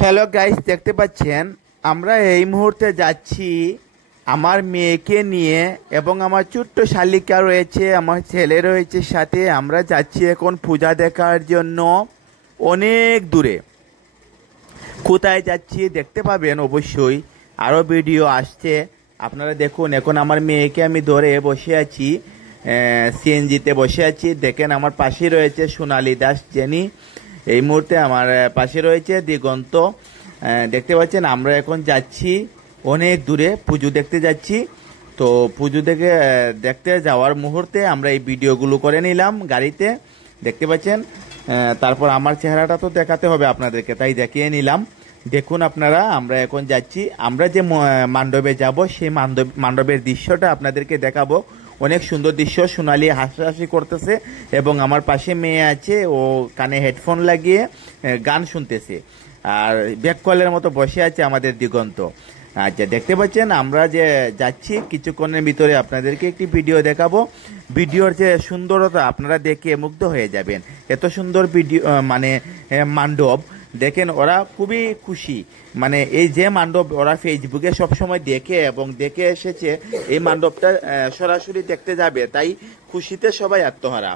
Hello guys, দেখতে পাচ্ছেন আমরা এই মুহূর্তে যাচ্ছি আমার মেয়েকে নিয়ে, এবং আমার ছোট্ট শালিকা রয়েছে, আমার ছেলে রয়েছে সাথে। আমরা যাচ্ছি এখন পূজা দেখার জন্য অনেক দূরে। কোথায় যাচ্ছি দেখতে পাবেন অবশ্যই, আরও ভিডিও আসছে, আপনারা দেখুন। এখন আমার মেয়েকে আমি ধরে বসে আছি, সিএনজিতে বসে আছি। দেখেন আমার পাশে রয়েছে সোনালী দাস জেনি, এই মুহূর্তে আমার পাশে রয়েছে দিগন্ত। দেখতে পাচ্ছেন আমরা এখন যাচ্ছি অনেক দূরে, পুজো দেখতে যাচ্ছি। তো পুজো দেখতে যাওয়ার মুহূর্তে আমরা এই ভিডিওগুলো করে নিলাম গাড়িতে, দেখতে পাচ্ছেন। তারপর আমার চেহারাটা তো দেখাতে হবে আপনাদেরকে, তাই দেখিয়ে নিলাম। দেখুন আপনারা, আমরা এখন যাচ্ছি, আমরা যে মণ্ডপে যাব সেই মণ্ডপের দৃশ্যটা আপনাদেরকে দেখাবো। অনেক সুন্দর দৃশ্য। সোনালি হাসাহাসি করতেছে এবং আমার পাশে মেয়ে আছে, ও কানে হেডফোন লাগিয়ে গান শুনতেছে, আর ব্যাক কলের মতো বসে আছে আমাদের দিগন্ত। আচ্ছা, দেখতে পাচ্ছেন আমরা যে যাচ্ছি, কিছুক্ষণের ভিতরে আপনাদেরকে একটি ভিডিও দেখাবো। ভিডিওর যে সুন্দরতা আপনারা দেখে মুগ্ধ হয়ে যাবেন। এত সুন্দর ভিডিও, মানে মণ্ডপ দেখেন, ওরা খুবই খুশি। মানে এই যে মণ্ডপ ওরা ফেসবুকে সবসময় দেখে এবং দেখে এসেছে, এই মণ্ডপটা সরাসরি দেখতে যাবে, তাই খুশিতে সবাই আত্মহারা।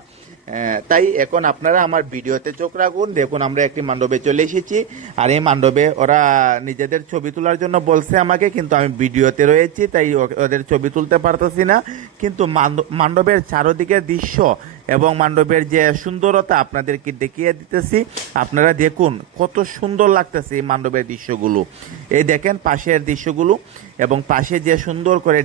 তাই এখন আপনারা আমার ভিডিওতে চোখ রাখুন। দেখুন আমরা একটি মণ্ডপে চলে এসেছি, আর এই মণ্ডপে ওরা নিজেদের ছবি তোলার জন্য বলছে আমাকে, কিন্তু আমি ভিডিওতে রয়েছি তাই ওদের ছবি তুলতে পারতেছি না। কিন্তু মণ্ডপের চারদিকের দৃশ্য এবং মণ্ডপের যে সুন্দরতা আপনাদেরকে দেখিয়ে দিতেছি। আপনারা দেখুন কত সুন্দর লাগতেছে এই মণ্ডপের দৃশ্যগুলো। এই দেখেন পাশের দৃশ্যগুলো, এবং পাশে যে সুন্দর করে